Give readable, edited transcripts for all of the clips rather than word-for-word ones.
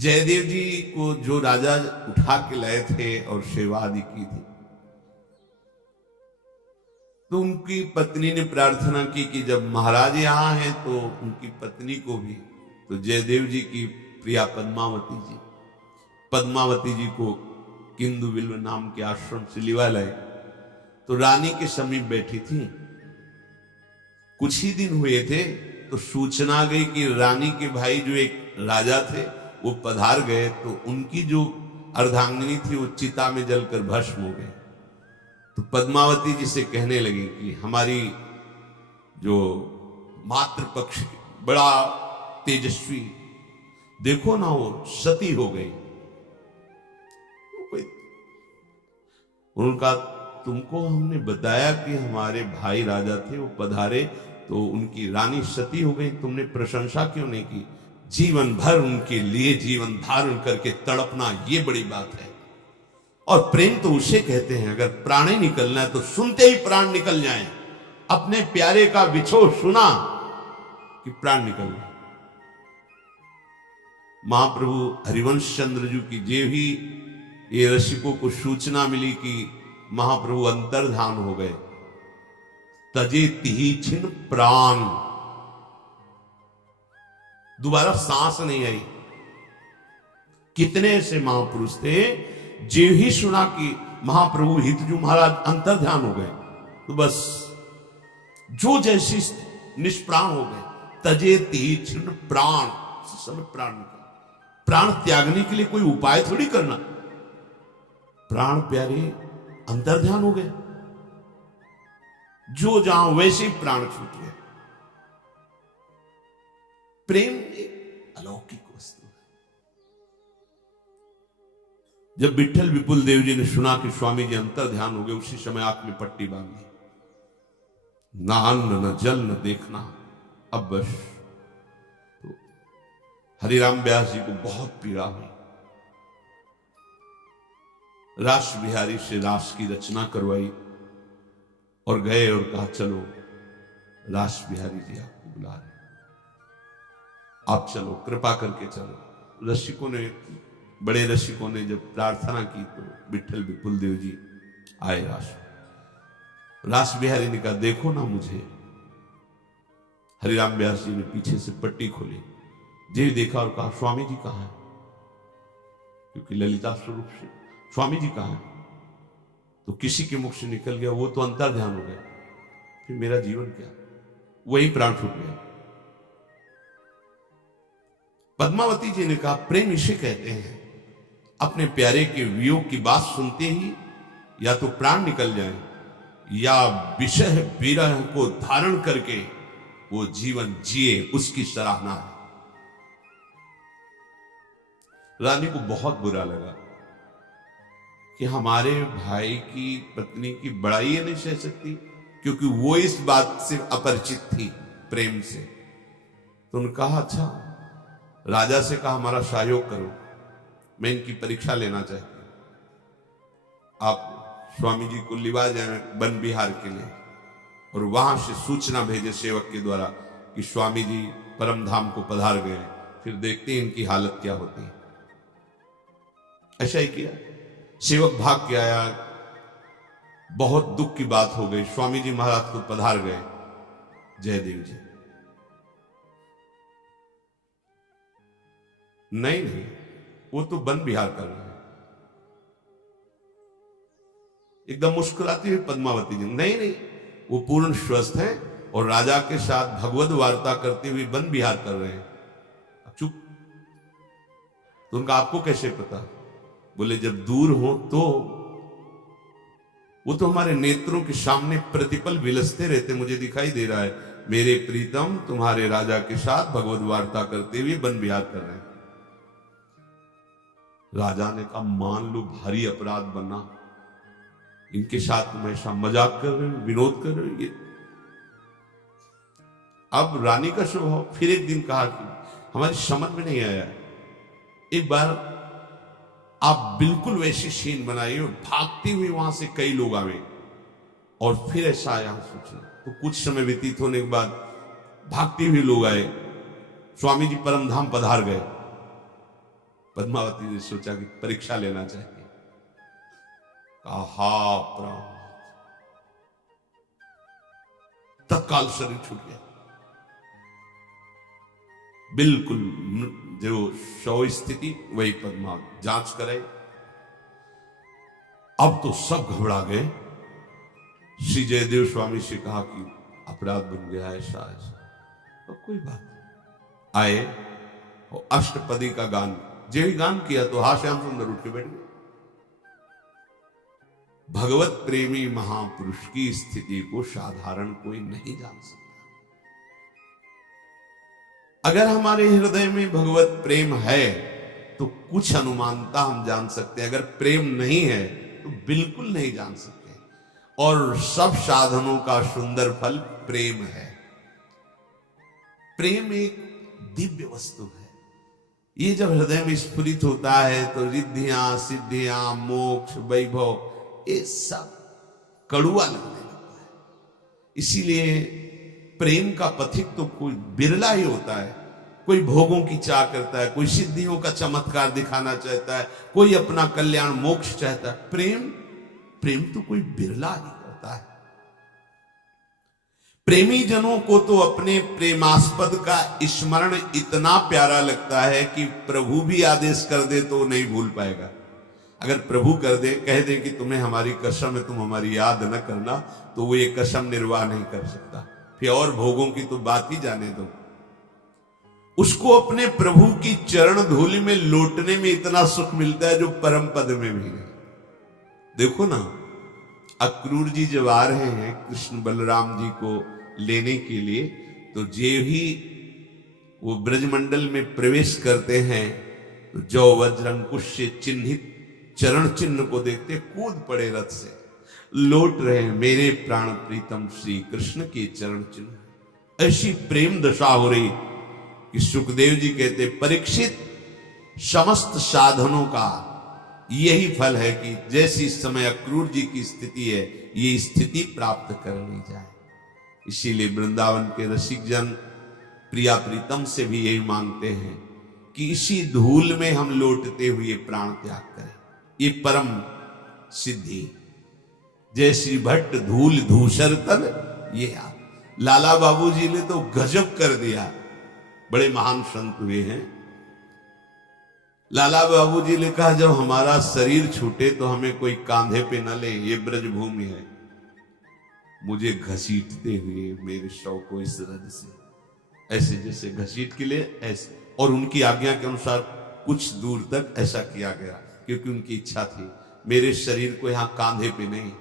जयदेव जी को जो राजा उठा के लाए थे और सेवा आदि की थी, तो उनकी पत्नी ने प्रार्थना की कि जब महाराज यहां हैं तो उनकी पत्नी को भी, तो जयदेव जी की प्रिया पद्मावती जी को किंदु बिल्व नाम के आश्रम से लिवा लाए। तो रानी के समीप बैठी थी। कुछ ही दिन हुए थे तो सूचना गई कि रानी के भाई जो एक राजा थे वो पधार गए, तो उनकी जो अर्धांगिनी थी वो चिता में जलकर भस्म हो गई। तो पद्मावती जी से कहने लगी कि हमारी जो मातृपक्ष बड़ा तेजस्वी, देखो ना वो सती हो गई। उनका तुमको हमने बताया कि हमारे भाई राजा थे वो पधारे तो उनकी रानी सती हो गई, तुमने प्रशंसा क्यों नहीं की? जीवन भर उनके लिए जीवन धारण करके तड़पना ये बड़ी बात है। और प्रेम तो उसे कहते हैं, अगर प्राण ही निकलना है तो सुनते ही प्राण निकल जाए। अपने प्यारे का विछोह सुना कि प्राण निकल गए। महाप्रभु हरिवंश चंद्र जी की जे भी ये रसिकों को सूचना मिली कि महाप्रभु अंतर्धान हो गए, तजे तिही छिन प्राण, दोबारा सांस नहीं आई। कितने ऐसे महापुरुष थे जो ही सुना कि महाप्रभु हितजू महाराज अंतर्ध्यान हो गए तो बस जो जैसी निष्प्राण हो गए। तजे तिही छिन प्राण, समय प्राण निकल। प्राण त्यागने के लिए कोई उपाय थोड़ी करना, प्राण प्यारे अंतर्ध्यान हो गए, जो जहां वैसे ही प्राण छूट गए। प्रेम एक अलौकिक वस्तु है। जब विठल विपुल देव जी ने सुना कि स्वामी जी अंतर्ध्यान हो गए, उसी समय आंख में पट्टी बांधी, ना अन्न न जल न देखना, अब बस। तो हरिराम व्यास जी को बहुत पीड़ा हुई। रास बिहारी से रास की रचना करवाई और गए और कहा चलो रास बिहारी जी आपको बुला रहे, आप चलो, कृपा करके चलो। रसिकों ने, बड़े रसिकों ने जब प्रार्थना की तो विठल विपुल देव जी आए। रास बिहारी ने कहा देखो ना मुझे। हरिराम व्यास जी ने पीछे से पट्टी खोली, जी देखा और कहा स्वामी जी कहां है? क्योंकि ललिता स्वरूप से स्वामी जी कहां है? तो किसी के मुख से निकल गया वो तो अंतर्ध्यान हो गया, फिर मेरा जीवन क्या? वही प्राण छूट गया। पद्मावती जी ने कहा प्रेम इसे कहते हैं, अपने प्यारे के वियोग की बात सुनते ही या तो प्राण निकल जाए या विषय विरह को धारण करके वो जीवन जिए, उसकी सराहना है। रानी को बहुत बुरा लगा कि हमारे भाई की पत्नी की बड़ाई नहीं सह सकती, क्योंकि वो इस बात से अपरिचित थी प्रेम से। तो उन्होंने कहा अच्छा, राजा से कहा हमारा सहयोग करो, मैं इनकी परीक्षा लेना चाहती हूं। आप स्वामी जी को लिवा जाए वन बिहार के लिए और वहां से सूचना भेजे सेवक के द्वारा कि स्वामी जी परम धाम को पधार गए, फिर देखते हैं इनकी हालत क्या होती है। ऐसा ही किया। सेवक भाग के आया, बहुत दुख की बात हो गई, स्वामी जी महाराज को पधार गए जयदेव जी। नहीं, वो तो वन विहार कर रहे हैं। एकदम मुस्कुराती हुई पद्मावती जी, नहीं, वो पूर्ण स्वस्थ हैं और राजा के साथ भगवद वार्ता करते हुए वन विहार कर रहे हैं। चुप। तो उनका आपको कैसे पता? बोले जब दूर हो तो वो तो हमारे नेत्रों के सामने प्रतिपल विलसते रहते, मुझे दिखाई दे रहा है मेरे प्रीतम तुम्हारे राजा के साथ भगवद वार्ता करते हुए वन विहार कर रहे हैं। राजा ने कहा मान लो भारी अपराध बना, इनके साथ तुम ऐसा मजाक कर रहे हो, विनोद कर रहे हो। ये अब रानी का स्वभाव। फिर एक दिन कहा कि हमारी समझ में नहीं आया, एक बार आप बिल्कुल वैसी सीन बनाइए और भागती हुई वहां से कई लोग आवे और फिर ऐसा आया सोचा। तो कुछ समय व्यतीत होने के बाद भागते हुए लोग आए, स्वामी जी परमधाम पधार गए। पद्मावती ने सोचा कि परीक्षा लेना चाहिए। कहा हा प्रभु, तत्काल शरीर छूट गया, बिल्कुल जो शव स्थिति वही पद्मावती। जांच कराई, अब तो सब घबरा गए। श्री जयदेव स्वामी से कहा कि अपराध बन गया ऐसा ऐसा। तो कोई बात नहीं। आए और अष्टपदी का गान, जो ही गान किया तो हा श्याम सुंदर उठ के बैठ गए। भगवत प्रेमी महापुरुष की स्थिति को साधारण कोई नहीं जान सकता। अगर हमारे हृदय में भगवत प्रेम है तो कुछ अनुमानता हम जान सकते हैं, अगर प्रेम नहीं है तो बिल्कुल नहीं जान सकते। और सब साधनों का सुंदर फल प्रेम है। प्रेम एक दिव्य वस्तु है। ये जब हृदय में स्फुरित होता है तो रिद्धियां, सिद्धियां, मोक्ष, वैभव, ये सब कड़ुआ लगने लगता है। इसीलिए प्रेम का पथिक तो कोई बिरला ही होता है। कोई भोगों की चाह करता है, कोई सिद्धियों का चमत्कार दिखाना चाहता है, कोई अपना कल्याण मोक्ष चाहता है। प्रेम तो कोई बिरला ही करता है। प्रेमी जनों को तो अपने प्रेमास्पद का स्मरण इतना प्यारा लगता है कि प्रभु भी आदेश कर दे तो नहीं भूल पाएगा। अगर प्रभु कर दे, कह दे कि तुम्हें हमारी कसम है, तुम हमारी याद न करना, तो वो ये कसम निर्वाह नहीं कर सकता। फिर और भोगों की तो बात ही जाने दो। उसको अपने प्रभु की चरण धूलि में लौटने में इतना सुख मिलता है जो परम पद में भी नहीं। देखो ना, अक्रूर जी जब आ रहे हैं कृष्ण बलराम जी को लेने के लिए, तो जे ही वो ब्रजमंडल में प्रवेश करते हैं तो जो वज्रंकुश से चिन्हित चरण चिन्ह को देखते कूद पड़े रथ से, लौट रहे हैं मेरे प्राण प्रीतम श्री कृष्ण के चरण चिन्ह। ऐसी प्रेम दशा हो रही कि सुखदेव जी कहते, परीक्षित समस्त साधनों का यही फल है कि जैसी इस समय अक्रूर जी की स्थिति है, ये स्थिति प्राप्त कर ली जाए। इसीलिए वृंदावन के रसिक जन प्रिया प्रीतम से भी यही मांगते हैं कि इसी धूल में हम लौटते हुए प्राण त्याग करें। ये परम सिद्धि। जय श्री भट्ट धूल धूसर तन ये आप। लाला बाबू जी ने तो गजब कर दिया, बड़े महान संत हुए हैं। लाला बाबू जी ने कहा, जब हमारा शरीर छूटे तो हमें कोई कांधे पे न ले, ये ब्रजभूमि है। मुझे घसीटते हुए मेरे शव को इस रज से, ऐसे जैसे घसीट के लिए ऐसे, और उनकी आज्ञा के अनुसार कुछ दूर तक ऐसा किया गया, क्योंकि उनकी इच्छा थी मेरे शरीर को यहाँ कांधे पे नहीं,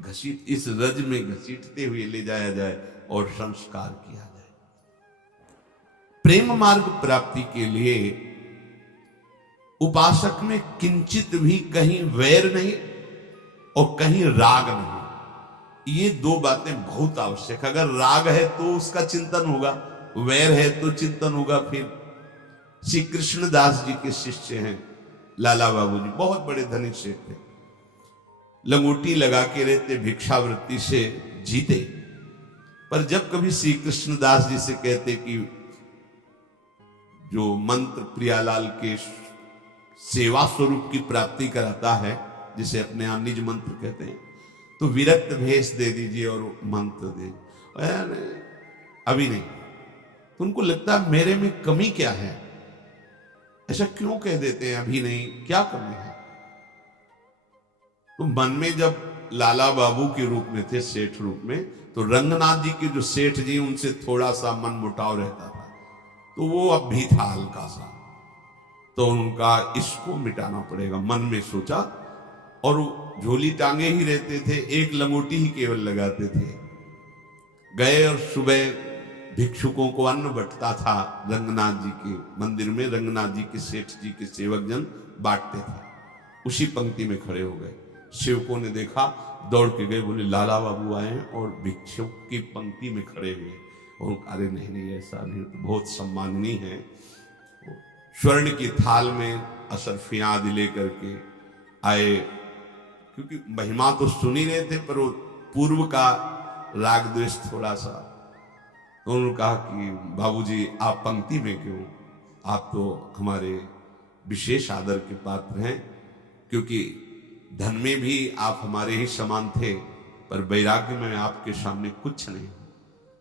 घसीट इस रज में घसीटते हुए ले जाया जाए और संस्कार किया जाए। प्रेम मार्ग प्राप्ति के लिए उपासक में किंचित भी कहीं वैर नहीं और कहीं राग नहीं। ये दो बातें बहुत आवश्यक। अगर राग है तो उसका चिंतन होगा, वैर है तो चिंतन होगा। फिर श्री कृष्णदास जी के शिष्य हैं लाला बाबू जी, बहुत बड़े धनिक सेठ थे, लंगोटी लगा के रहते, भिक्षावृत्ति से जीते। पर जब कभी श्री कृष्णदास जी से कहते कि जो मंत्र प्रियालाल के सेवा स्वरूप की प्राप्ति कराता है, जिसे अपने यहाँ निज मंत्र कहते हैं, तो विरक्त भेष दे दीजिए और मंत्र दे। अभी नहीं। तो उनको लगता है मेरे में कमी क्या है, ऐसा क्यों कह देते हैं, अभी नहीं, क्या कमी है। तो मन में जब लाला बाबू के रूप में थे, सेठ रूप में, तो रंगनाथ जी के जो सेठ जी उनसे थोड़ा सा मन मुटाव रहता था, तो वो अब भी था हल्का सा, तो उनका इसको मिटाना पड़ेगा, मन में सोचा। और झोली टांगे ही रहते थे, एक लंगोटी ही केवल लगाते थे। गए और सुबह भिक्षुकों को अन्न बंटता था रंगनाथ जी के मंदिर में, रंगनाथ जी के सेठ जी के सेवक जन बांटते थे। उसी पंक्ति में खड़े हो गए। सेवकों ने देखा, दौड़ के गए, बोले लाला बाबू आए और भिक्षुक की पंक्ति में खड़े हुए। और अरे नहीं नहीं, ऐसा नहीं, तो बहुत सम्माननीय है। स्वर्ण की थाल में असरफियां आदि लेकर के आए, क्योंकि महिमा तो सुन ही रहे थे, पर वो पूर्व का राग द्वेष थोड़ा सा। तो उन्होंने कहा कि बाबूजी आप पंक्ति में क्यों, आप तो हमारे विशेष आदर के पात्र हैं, क्योंकि धन में भी आप हमारे ही समान थे, पर वैराग्य में आपके सामने कुछ नहीं।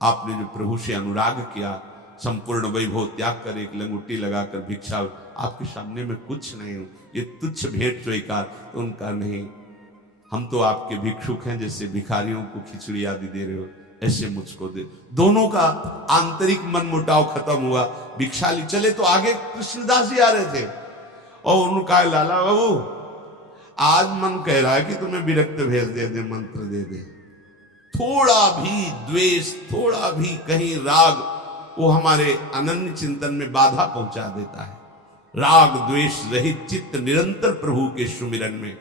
आपने जो प्रभु से अनुराग किया, संपूर्ण वैभव त्याग कर एक लंगोटी लगाकर भिक्षा, आपके सामने में कुछ नहीं हूं, ये तुच्छ भेंट स्वीकार। तो उनका नहीं, हम तो आपके भिक्षुक हैं, जैसे भिखारियों को खिचड़ी आदि दे रहे हो ऐसे मुझको दे। दोनों का आंतरिक मन मुटाव खत्म हुआ। भिक्षा ली चले तो आगे कृष्णदास जी आ रहे थे और उनका लाला बाबू आज मन कह रहा है कि तुम्हें विरक्त भेज दे, मंत्र दे दे। थोड़ा भी द्वेष, थोड़ा भी कहीं राग, वो हमारे अनन्य चिंतन में बाधा पहुंचा देता है। राग द्वेष रहित चित्त निरंतर प्रभु के सुमिरन में